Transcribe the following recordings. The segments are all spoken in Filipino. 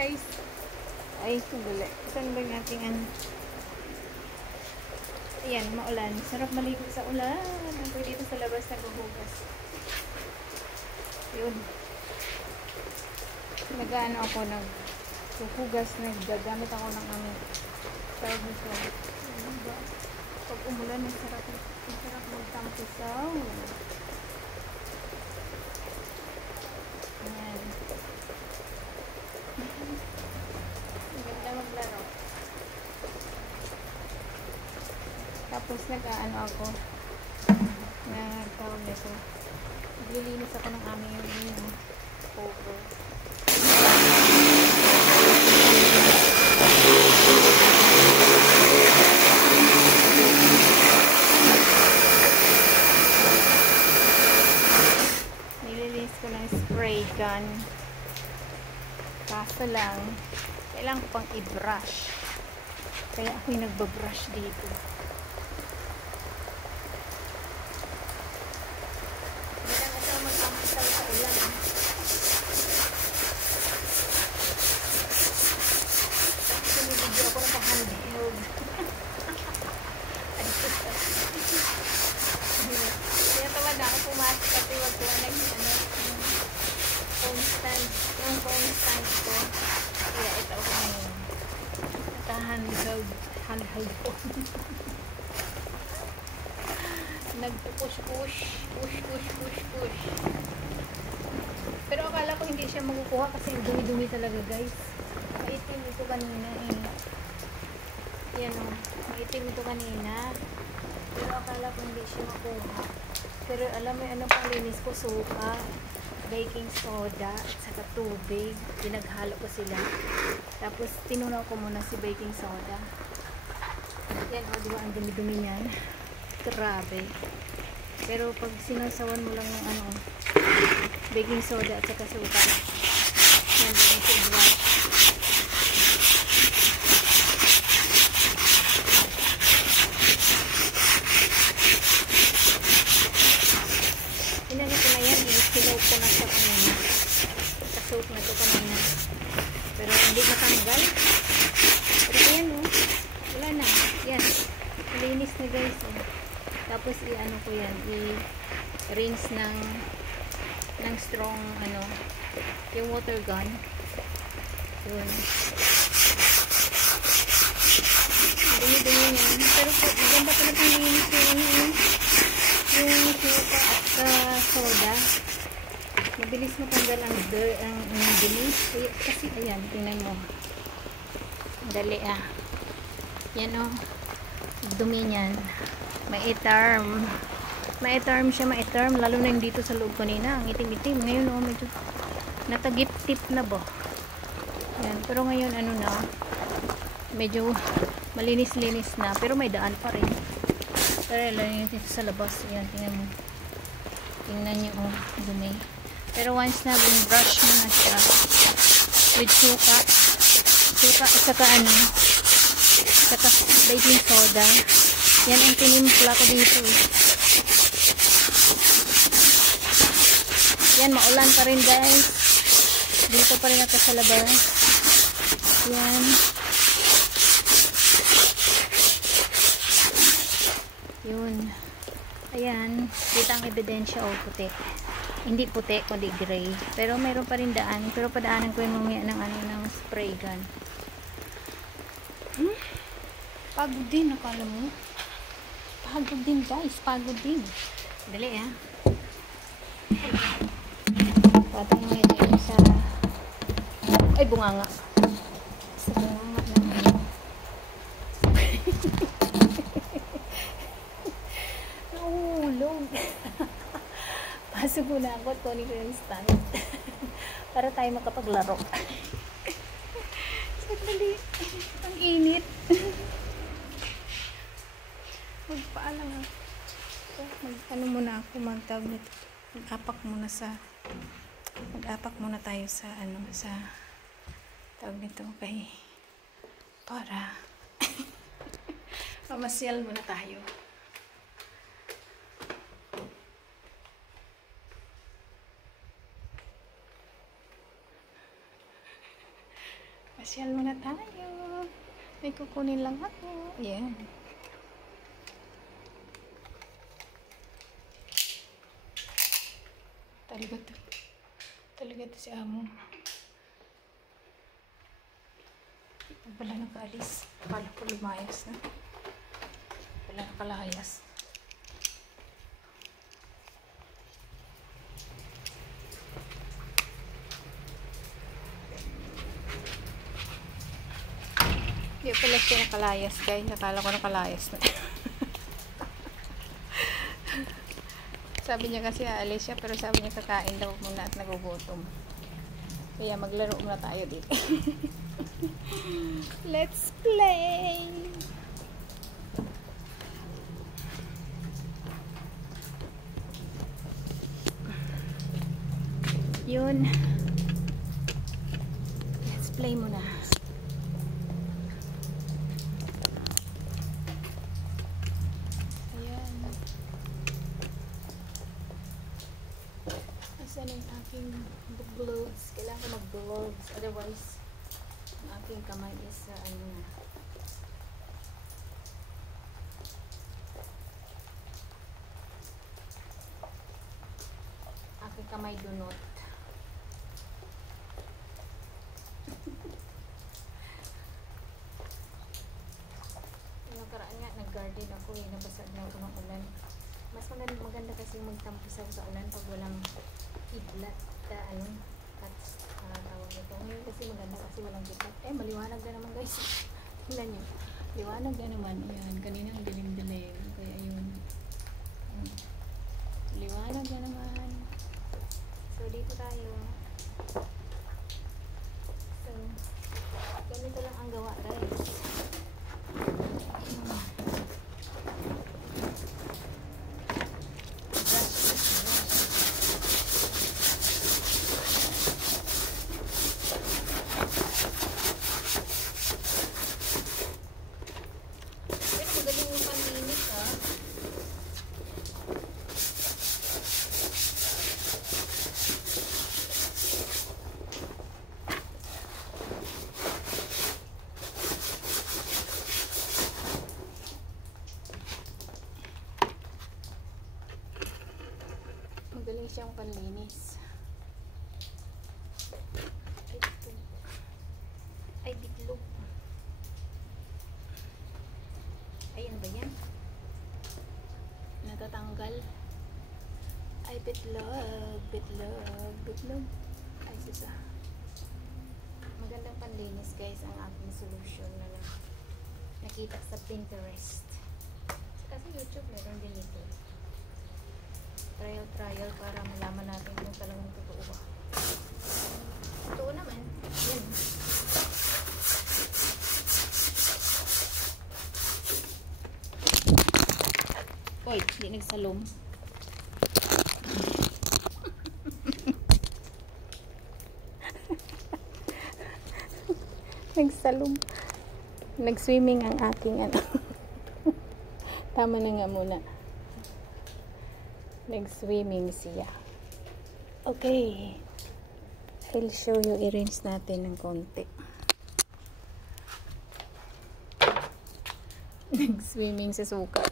guys. Ay, sandali. Saan ba yung ating ano? Ayan, maulan. Sarap maligo sa ulan. Ako dito sa labas naghuhugas. Yun. Nag-ano ako, naghuhugas, naggagamit ako ng aming tawag nito. Ano ba? Pag umulan, ang sarap magtampisaw. Ayan. Ang ganda maglaro. Tapos nag-ano ako, nagtawag nito. Naglilinis ako ng aming cover. Nililinis ko ng spray gun. Kaso lang, kailangan ko pang i-brush. Kaya ako'y nagbabrush dito. Kaya talaga ako pumasok kasi wag ko yung phone stand ko. Kaya ito ako ngayon. Handheld ko. Nagpupush-push. Push. Pero akala ko hindi siya makukuha kasi dumi-dumi talaga guys. Maitim ito kanina eh. Yan o. Maitim ito kanina. Pero akala ko hindi siya makuha. Pero alam mo ano pang linis ko? Suka, baking soda, at saka tubig. Pinaghalo ko sila. Tapos tinunaw ko muna si baking soda. Yan o, diba ang dumi-dumi niyan. Grabe. Pero pag sinasawan mo lang ng ano, baking soda at saka suka. Yan din yung brush. Inano ko na yan, sinuot ko na siya kanina. Kasuot na ito kanina. Pero hindi matanggal. Pero ayan o. Wala na. Yan. Malinis na guys o. Tapos i-ano ko yan. I-rinse ng strong ano. Yung water gun. Yun. Dumi-dumi yan. Pero maganda pala pang linis yung suka at soda. Mabilis matanggal ang dumi. Kasi ayan, tingnan mo. Dali ah. Yan o. Dumi niyan. Maitarm. Maitarm siya, maitarm. Lalo na yung dito sa loob kanina. Ang itim-itim. Ngayon o, medyo natagip-tip na ba. Yan. Pero ngayon ano na. Medyo malinis-linis na. Pero may daan pa rin. Pero lalo dito sa labas. Yan, tingnan mo. Tingnan nyo o, dumi. Pero once na brush mo na siya with suka at saka ano, saka baking soda. Yan ang tinimpla ko dito. Yan, maulan pa rin guys. Dito pa rin ako sa labas. Yan. Yun. Ayan. Kita ang ebidensya o puti. Hindi puti, kundi gray. Pero mayroon pa rin daan. Pero padaanan ko yung mamaya ng ano, ng spray gun. Pagod din, nakala mo. Pagod din guys, pagod din. Dali ah. Patay mo ito sa ay bunganga. Sa bunganga na ano. Nahulog. Pasok muna ako at kunin ko yung stand. Para tayo makapaglaro. Sandali. Ang init. Magpaalam ako. Ano muna ako, magtawag nito. Mag-apak muna tayo sa ano, sa tawag nito kay para mamasyal muna tayo. Pasyal muna tayo. May kukunin lang ako. Ayan. Talaga to si amo. Ito pala nakaalis. Akala ko lumayas na. Wala nakalayas. Hindi pala siya nakalayas guys. Nakala ko nakalayas na. Sabi niya kasi aalis siya, pero sabi niya kakain daw muna at nagugutom. Kaya maglaro muna tayo dito. Let's play! Yun. Let's play muna. Asan ang aking gloves? Kailangan ko mag-gloves. Otherwise, ang aking kamay is ano na. Aking kamay dunot. Yung nakaraan nga, nag-garden ako eh. Nabasag na ako ng ulan. Mas maganda kasi magtampisaw sa ulan pag walang kidlat tawag ito. Ngayon kasi maganda kasi walang kidlat. Maliwanag na naman guys. Tingnan nyo. Liwanag na naman. Ayan, kanina ang dilim-dilim. Kaya yun. Liwanag na naman. So, dito tayo. So, ganito lang ang gawa guys. Magaling siyang panlinis. Ay, bitlog. Ayan ba yan? Natatanggal. Ay, bitlog. Ay, susa. Magandang panlinis guys ang aking solution na nakita sa Pinterest. Kasi YouTube meron din ito. Trial para malaman natin kung talagang totoo ba. Totoo naman. Yan. Hoy, hindi nagsalom. Nagsalom. Nag-swimming ang aking ano. Tama na nga muna. Nag-swimming siya. Okay. I'll show you, i-rinse natin ng konti. Nag-swimming sa suka.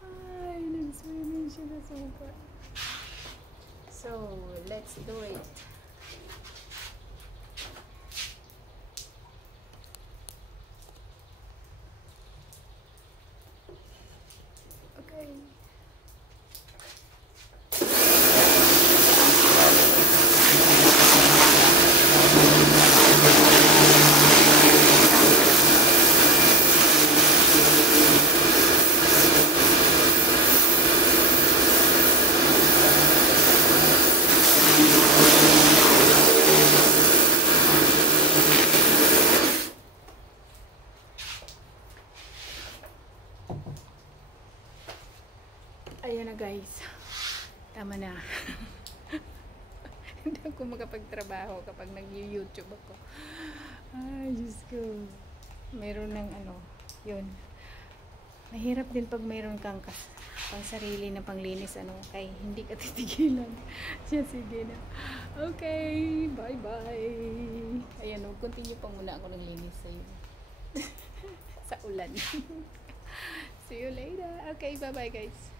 Ay, nag-swimming siya sa suka. So, let's do it. Okay. Ayan na guys. Tama na. Hindi ako makapagtrabaho kapag nag-YouTube ako. Ay, Diyos ko. Mayroon ng ano, yun. Mahirap din pag mayroon kang pang sarili na panglinis, ano, kay hindi ka titigilan. Siya, sige na. Okay, bye-bye. Ayan, continue pa muna ako ng linis sa'yo. Sa ulan. See you later. Okay, bye-bye guys.